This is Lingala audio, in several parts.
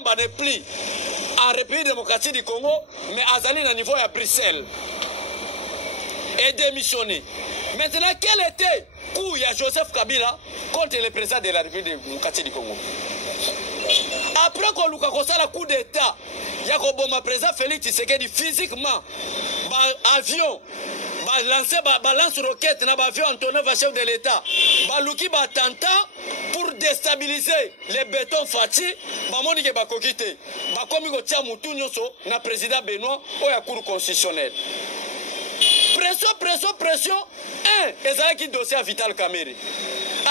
Luamba n'est plus en République démocratique du Congo, mais Azali à niveau à Bruxelles. Et démissionné. Maintenant, quel était le coup de Joseph Kabila contre le président de la République démocratique du Congo? Après qu'on a fait le coup d'État, il y a un président Félix Tshisekedi physiquement, avion, lance-roquette, avion Antonov, chef de l'État, Baluki Batanta pour déstabiliser les bétons Fati, Bamonike Bakokite, Bakomiko Tchamoutou Nyoso, na président Benoît, ou la Cour constitutionnelle. Pression. Ezala qui dossier à Vital Kamerhe.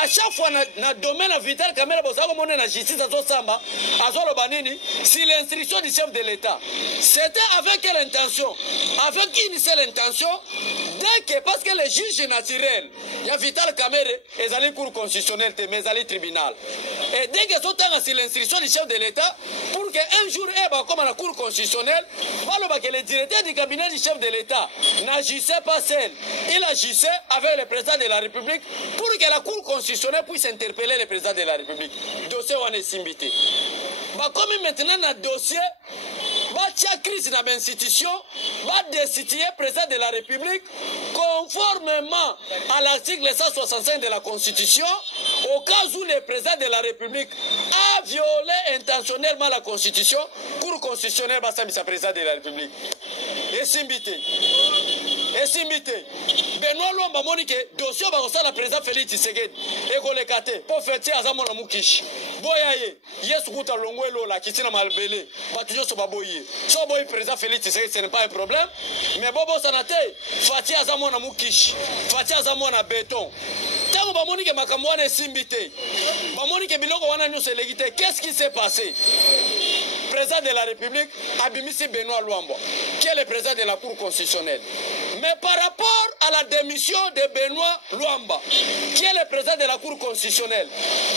À chaque fois, dans le domaine de Vital Kamerhe, vous savez, la justice à Samba, à Zolobanini, c'est l'instruction du chef de l'État. C'était avec quelle intention? Avec une seule intention, dès que, parce que les juges naturels, il y a Vital Kamerhe, ils allaient cour constitutionnelle, mais ils allaient tribunal. Et dès que c'est l'instruction du chef de l'État, pour qu'un jour, comme à la cour constitutionnelle, que le directeur du cabinet du chef de l'État n'agissait pas seul. Il agissait avec le président de la République pour que la Cour constitutionnelle puisse interpeller le président de la République. Dossier où on est simbité. Comme maintenant, dans le dossier, il y a crise dans l'institution, il y a destituer le président de la République conformément à l'article 165 de la Constitution, au cas où le président de la République a violé intentionnellement la Constitution, Cour constitutionnelle va s'amuser président de la République. Et simbité. Benoît Luamba Monique, dossier va la président Félix Tshisekedi. Et qu'on les kate, pour faire tirer à Zamona Moukish. Boyaye, yes, Gouta Longwelo, la Kitina Malbele, Batujo Sobaboye. So boy, président Félix Tshisekedi, ce n'est pas un problème. Mais Bobo Sanate, Fati à Zamona Moukish, Fati à Zamona Béton. Tant que Monique Makamouane est simbité, Monique Biloko Wana Nyos est légité, qu'est-ce qui s'est passé? Président de la République, Abimisi Benoît Luamba, qui est le président de la Cour constitutionnelle. Mais par rapport à la démission de Benoît Luamba, qui est le président de la Cour constitutionnelle,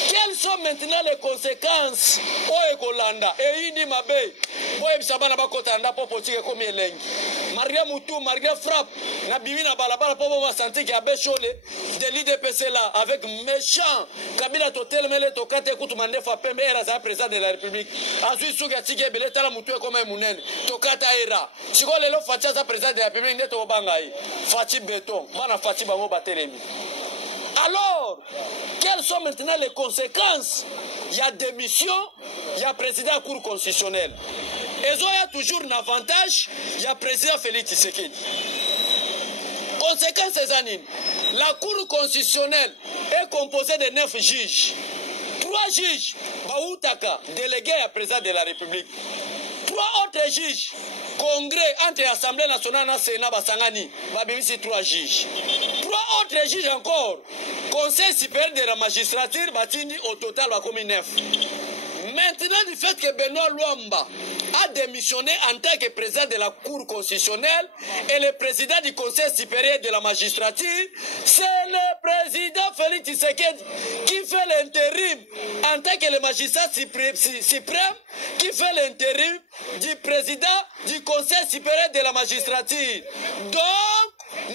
quelles sont maintenant les conséquences au Ekolanda et Indi Mabe, Maria Moutou, Maria Frappe, Nabimi na balabala pour moi sentir qu'il y a Bécholé, de l'IDPC là, avec méchant, Kabila Totel Mele Tokate Koutoumande Fapembe, era président de la République. Ensuite, Sougatige Beleta la Moutou comme un mounen, Tokata Era. Si on le fait ça, président de la République, n'est au Bangaï, Fatih Béton, Mana Fatih Bango Batelemi. Alors, quelles sont maintenant les conséquences? Il y a démission, il y a président de la Cour constitutionnelle. Et il y a toujours un avantage, il y a président Félix Tshisekedi. Conséquence des années, la Cour constitutionnelle est composée de 9 juges. 3 juges, Baoutaka, délégués à président de la République. 3 autres juges, Congrès entre l'Assemblée nationale et le Sénat, Basangani, Babimisi 3 juges. 3 autres juges encore, Conseil supérieur de la magistrature, Batindi au total, comme 9. Maintenant, du fait que Benoît Luamba a démissionné en tant que président de la Cour constitutionnelle et le président du Conseil supérieur de la magistrature, c'est le président Félix Tshisekedi qui fait l'intérim en tant que le magistrat suprême, qui fait l'intérim du président du Conseil supérieur de la magistrature. Donc,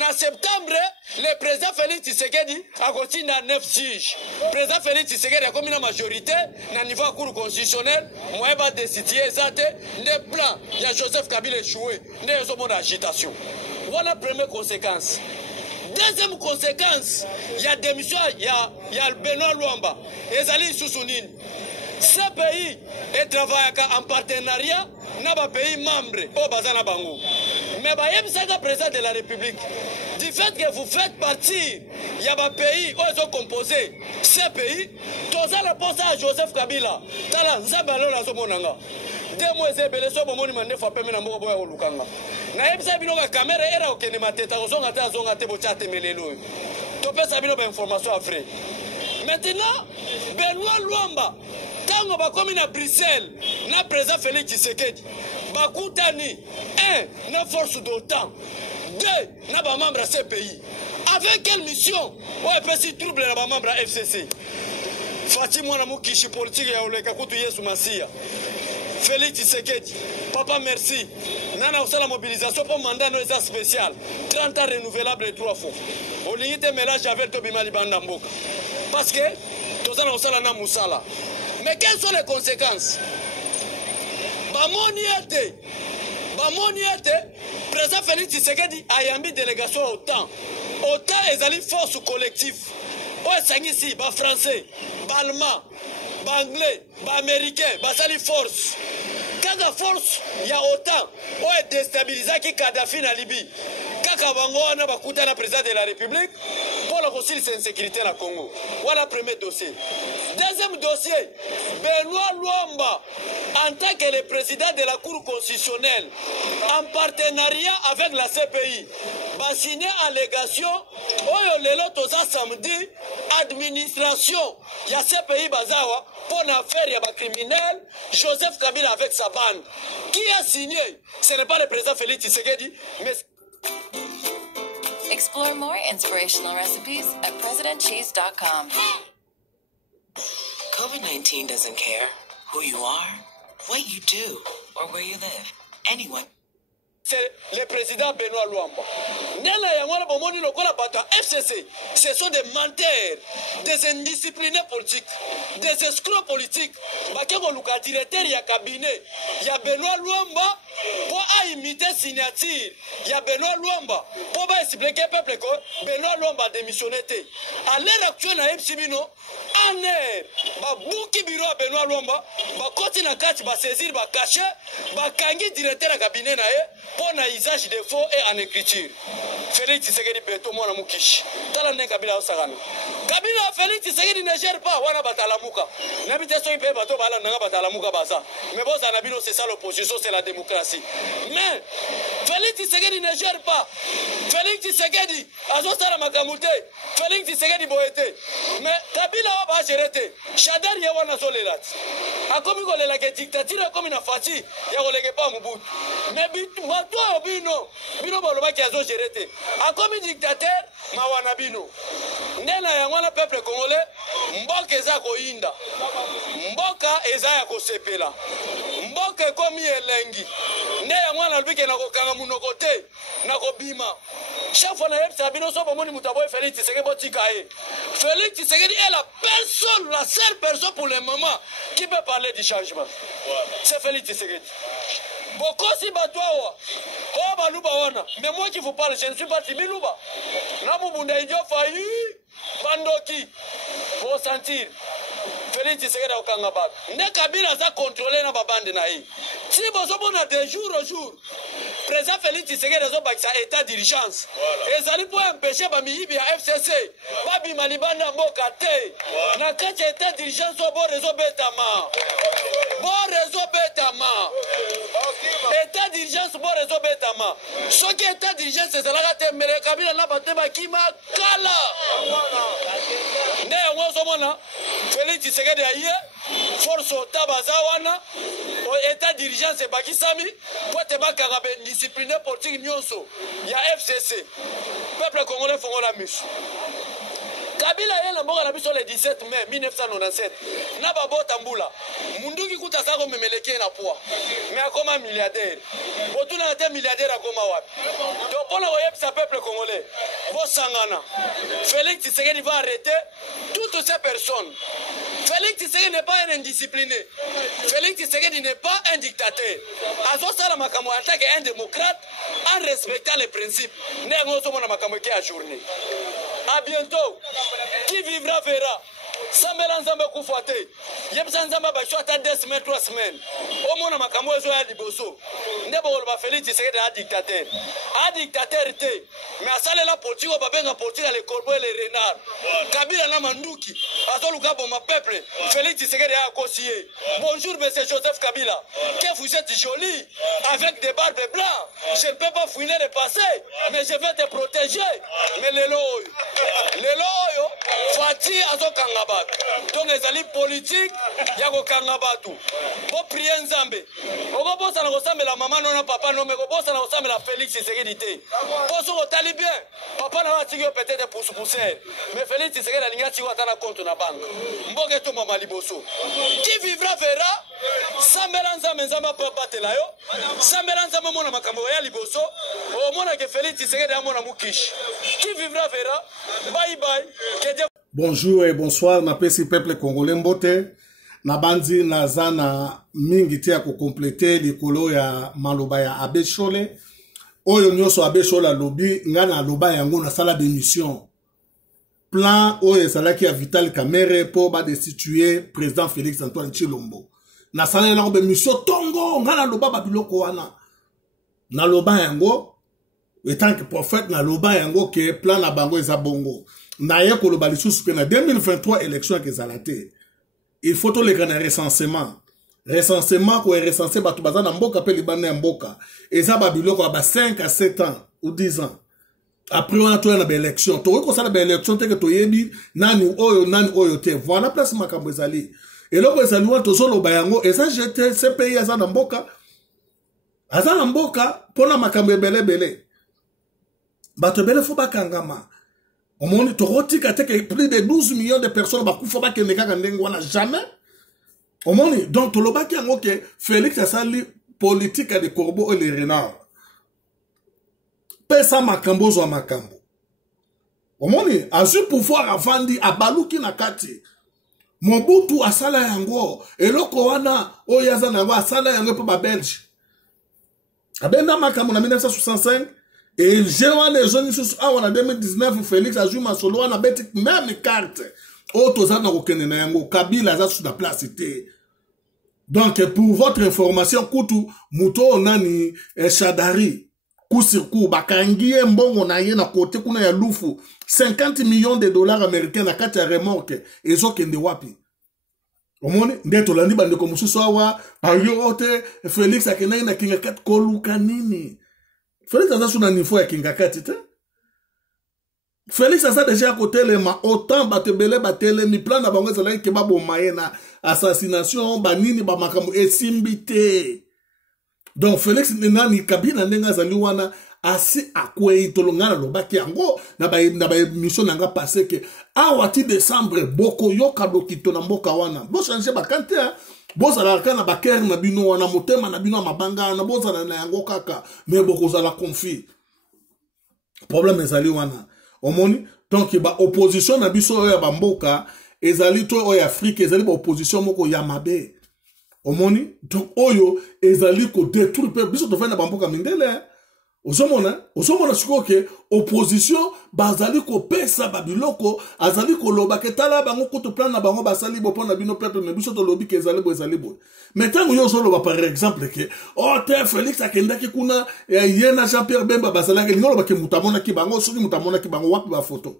en septembre, le président Félix Tshisekedi a continué à 9 juges. Le président Félix Tshisekedi a commis la majorité au niveau de la Cour constitutionnelle. Moi, je vais décider des plans. Il y a Joseph Kabila échoué. Il y a une agitation. Voilà la première conséquence. Deuxième conséquence, il y a démission, il y a Benoît Luamba. Et Zali Soussounine. Ce pays travaille en partenariat avec les pays membres au Bazana Bango. Mais le président de la République, du fait que vous faites partie, il y a des pays où ils ont composé ces pays, tous les postes à Joseph Kabila, Tala Nzabalo la Zomonanga. 2 mois et belé so bomoni mande fa peme na moko boya olukanga. Na yebisa bino ka caméra era okene mateta ozonga ta zonga te bocha temelelo. To pesa bino ba information après. Maintenant, Benoît Luamba, tango bakomi na Bruxelles, na président Félix Tshisekedi, bakutani 1 na force d'OTAN, 2 na ba membre de ces pays. Avec quelle mission? Ouais, petit trouble na ba membre FCC. Fatima na mukishi politique ya oleka kutu Yesu Masia. Félix Tshisekedi, papa merci. Nana aussi la mobilisation pour mandat nos spécial. 30 ans renouvelable 3 fois. Au limite mélange avec Tobima Libanda Mboka. Parce que tous les gens ont Moussala. Mais quelles sont les conséquences? bamoni ete président Félix Tshisekedi ayambi délégation OTAN. OTAN ezali force collective oyo esangisi bafrançais, baallemand, baanglais, baaméricain basali force. Kaka force ya OTAN oyo déstabilisaki Kadhafi na Libye. Kaka bango wana bakutana président de la République pour la kosilisa insécurité na Congo. Voilà premier dossier. Deuxième dossier, Benoît Luamba, en tant que le président de la Cour constitutionnelle, en partenariat avec la CPI, va signer allégation, oyo lelo toza samedi, administration, ya CPI bazawa, pour l'affaire ya ba criminel, Joseph Kabila avec sa bande. Qui a signé? Ce n'est pas le président Félix Tshisekedi, mais... Explore more inspirational recipes at PresidentCheese.com. COVID-19 doesn't care who you are, what you do, or where you live. Anyone. C'est le président Benoît Luamba. Nela Yangwana Bomoni Lokola Bata FCC, ce sont des menteurs, des indisciplinés politiques, des escrocs politiques. Bakego Luka, directeur ya cabinet, ya Benoît Luamba pour imiter signature. Ya Benoît Luamba pour expliquer au peuple que Benoît Luamba a démissionné. À l'heure actuelle, na MCBino, en air, Bouki bureau à Benoît Luamba, Bakoti na kati, saisir, cacher, Bakangi directeur ya cabinet na pour un usage de faux et en écriture. Félix Tshisekedi Beto Mwana Mukishi. Talane Kabila Osagana. Kabila Félix Tshisekedi ne gère pas. Wana Batalamuka. N'habitation il peut bateau bala nanga Batalamuka baza. Mais bon, Zanabino, c'est ça l'opposition, c'est la démocratie. Mais Félix Tshisekedi ne gère pas. Félix Tshisekedi, Azosara Makamute. Félix Tshisekedi Boete. Mais Kabila va gérer. Chadar Yawana Solelat. A comme il a la dictature, comme il a fait, il y a un pas Mobutu. Mais toi, Bino Boloba qui a géré. A comme dictateur, Mawana Bino. Nena Yangwana peuple congolais, Mboka Ezako Inda. Mboka Ezako Sepela. Mboka komi elengi. Ne Yangwana Lubike na kokanga munokote, na kobima. Chaque fois, Sabino Sobomoni Moutaboy Félix Tshisekedi Botikae. Félix Tshisekedi est la personne, la seule personne pour le moment qui peut parler du changement. C'est Félix Tshisekedi. Bokosi Batwawa, oh Baluba Wana, mais moi qui vous parle, je ne suis pas Tibilouba. Namubunda Idio Fayu, Bandoki, pour sentir. Félix Tshisekedi au Kangabak. Ne Kabila a contrôlé na babande naï. Si vous avez de jour au jour, président Félix Tshisekedi a un état d'urgence. Et ça pour empêcher Bamiyibi à FCC. Babi Malibanda Mokate. Na kache état d'urgence au bon réseau Betama. Bon réseau Betama. État d'urgence bon réseau Betama. Ce qui est état d'urgence, c'est la Temere Kabila na Batema Kima Kala. Ne Wazomona. Félix Tshisekedi aye force tabazawana état d'urgence et bakisami pour te bakanga discipliné politique nyonso ya FCC peuple congolais fongo la mission. Kabila yela mboka na biso le 17 mai 1997 na babota mbula munduki kuta sako memeleke na poa mais akoma milliardaire botuna te milliardaire akoma wapi donc pour le peuple congolais bo sangana Félix Tshisekedi va arrêter toutes ces personnes. Félix Tshisekedi n'est pas un indiscipliné. Félix Tshisekedi n'est pas un dictateur. Azosala makambo en tant qu'un démocrate en respectant les principes. Néanmoins, makambo qui a journée. À bientôt. Qui vivra verra. Sambela nzambe kufuate. Yebisa nzambe ba shota 2 semaines 3 semaines. Omona makambo ezo ya liboso. Ndebo ba Félix Tshisekedi a dictateur. A dictateur te. Mais asale la politique ba benga politique les corbeaux et les renards. Kabila na manduki. Azoluka bomba peuple. Félix Tshisekedi a conseillé. Bonjour monsieur Joseph Kabila. Que vous êtes joli avec des barbes blancs. Je ne peux pas fouiner le passé, mais je vais te protéger. Mais les loyo. Les loyo Fati azokanga donc les alliés politiques, il y a kokanga batu. Bo prier nzambe. Oko bosa na kosambe la maman non papa non mais ko bosa na kosambe la Félix Tshisekedi te. Boso ko tali bien. Papa na tigio peut-être pour pousser. Mais Félix Tshisekedi alinga tigio atana compte na banque. Mboke to mama liboso. Qui vivra verra. Sambela nzambe nzamba papa te la yo. Sambela nzambe mona makambo ya liboso. O mona ke Félix Tshisekedi amona mukishi. Qui vivra verra. Bye bye. Que Dieu... Bonjour et bonsoir, ma petit peuple congolais mbote. na bandi na zana mingi te ya ko compléter likolo ya maloba ya Abbé Chole oyo nyonso Abbé Chole alobi ngana aloba yango na sala d'émission plan oyo ezalaki ya Vital Kamerhe po ba destituer président Félix Antoine Tshilombo na sala yango be mission tongo ngana aloba ba biloko wana na loba yango etant que prophète na loba yango ke plan na bango eza bongo na ye ko loba lisusu pe na 2023 élection ke zalate il faut to le grand recensement ko recenser batu baza na mboka pe libana ya mboka eza ba biloko ba 5 à 7 ans ou 10 ans après on a to na ba élection to ko sala ba élection te ke to yebi nani oyo te voilà place makambo ezali eloko ezali wa to solo ba yango eza jeté CPI eza na mboka pona makambo ebele bato bele fo bakangama omoni tokotika teke plus de 12 millions de personnes bakufa bakende kaka ndenge wana jamais omoni donc tolobaki yango ke Félix asali politique de corbeau et les renards pesa makambo zo makambo omoni azu pouvoir avandi abaluki na kati Mobutu asala yango eloko wana oyaza nango asala yango pe ba Belge abenda makambo na 1965 et j'ai les jeunes en 2019 Félix a joué ma solo on a bêti même carte auto za na kokende na yango Kabila za sur la place était donc pour votre information kutu muto nani Shadari coup sur coup bakangie mbongo na ye na côté kuna ya lufu 50 millions de dollars américains na kati ya remorque ezokende wapi omoni ndeto landi bande ko mususu awa ayote Félix akena na kinga kat koluka nini Félix aza suna niveau ya kingakati te Félix aza déjà côté le ma autant batebele batele mi plan na bango ezala ke babo maena assassination banini ba makambo esimbité donc Félix nani kabina ndenga zali wana asi akwei tolongana lobaki yango na ba mission nanga passé ke awati décembre boko yoka dokito na mboka wana bo changer bakante boza la kana baker na bino wana motema na bino mabanga na boza na yango kaka mais boko za la confi problème ezali wana omoni donc ba opposition na biso ya bamboka ezali to oyo Afrique ezali ba opposition moko ya mabe omoni donc oyo ezali ko détruire pe biso to fana bamboka mindele osomona sikoke opposition bazali ko pesa babiloko azali ko loba ke tala bango kutu plan na bango basali bo pona bino peuple me biso to lobi ke ezali bo metango yo so loba par exemple ke te Félix akendaki kuna yena Jean-Pierre Bemba basala ke ngolo ba ke mutamona ki bango soki mutamona ki bango wapi ba photo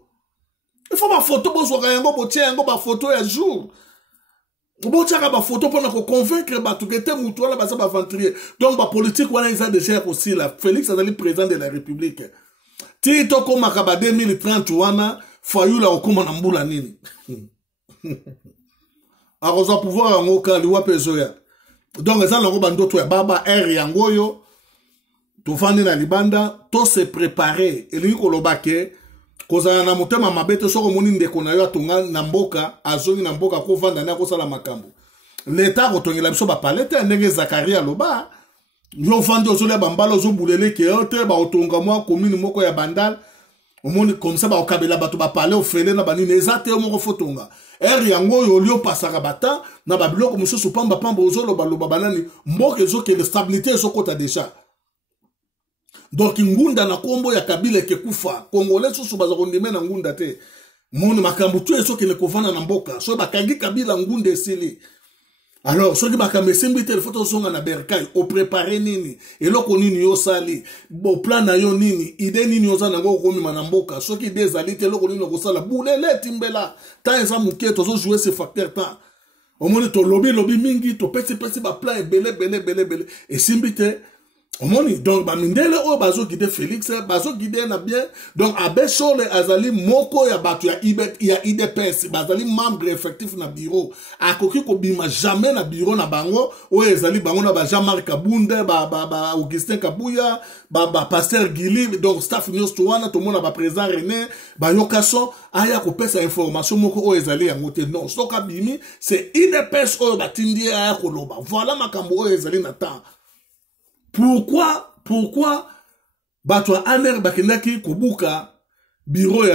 il faut ba photo bo so yango bo tie yango ba photo ya jour Bochaka ba photo pour nous convaincre ba tout que te mutu wala ba sa ba ventrier donc ba politique wana ils ont déjà aussi là Félix azali président de la République tito ko makaba 2030 wana fayula okoma na mbula nini aroza pouvoir ngoka liwa pezoya donc eza longo bandoto ya baba air yangoyo to fandi na libanda to se préparer elingi ko lobake kozana na motema mabete soko moni ndeko na yo atonga na mboka azongi na mboka ko vanda na ko sala makambo leta ko tongela biso ba palete ndenge Zakaria loba yo vandi ozole bambalo zo bulele ke yote ba otonga mwa commune moko ya Bandal omoni comme ça ba okabela bato ba parler ofele na banini ezate moko fotonga yango yo lio pasaka bata na ba biloko mususu pamba ozolo baloba banani mboka ezoke le stabilité ezokota déjà. Donc ngunda na kombo ya Kabila ke kufa Congolais susu baza kondime na ngunda te moni makambo tu eso ke ne kovana na mboka so bakangi Kabila ngunda esili alors so ki bakambe simbite le photo songa na berkai o préparer nini eloko nini yo sali bo plan na yo nini ide nini yo zana ngo komi na mboka so ki dezali te eloko nini ko sala bulele timbela ta eza muke to zo jouer ce facteur ta omoni to lobby mingi to pesi ba plan bele et simbite omoni donc ba mindele o bazo guider Félix bazo guider na bien donc Abbé Chole azali moko ya batu ya IDPS bazali membre effectif na bureau akoki ko bima jamais na bureau na bango o ezali bango na ba Jean-Marc Kabunde ba Augustin Kabuya ba Pasteur Gili donc staff news to wana to mona ba président René ba yokaso aya ko pesa information moko o ezali yango te non soka bimi c'est IDPS o batindi aya ko loba voilà makambo o ezali na temps. Pourquoi batwa aner bakendaki kubuka bureau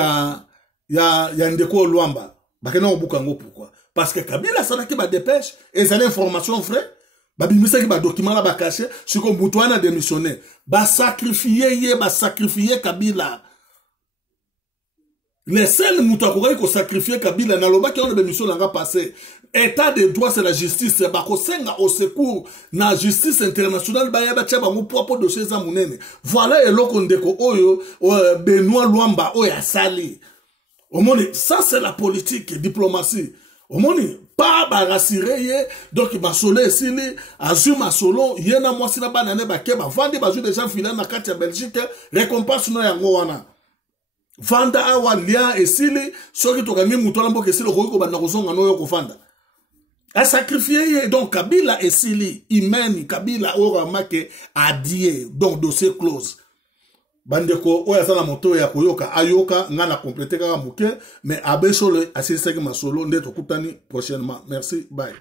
ya ndeko Luamba bakena kubuka ngo pourquoi parce que Kabila salaki ba dépêche et ça l'information vraie babimisaki ba document la ba caché sur comme Boutouana démissionné ba sacrifier Kabila. Les seuls moutouakourai ko sacrifier Kabila na loba qui on a mission langa passé. État de droit c'est la justice bako senga au secours na justice internationale ba yaba tcha bango popo dossier za munene. Voilà eloko ndeko oyo Benoît Luamba oyo asali. Omoni ça c'est la politique diplomatie. Omoni pas ba rassurer donc ba solo esili azuma solo yena mwasi na banane ba ke ba vandi ba jeu de gens filant na kati ya Belgique récompense no yango wana. Vanda awa lia esili soki tokangi mutola mboka esili ko banda kozonga no yo ko vanda a sacrifier donc Kabila esili imeni Kabila ora make adie donc dossier close bandeko oya sana moto ya koyoka ayoka ngana compléter kaka muke mais abesole asiseki masolo ndeto kutani prochainement merci bye.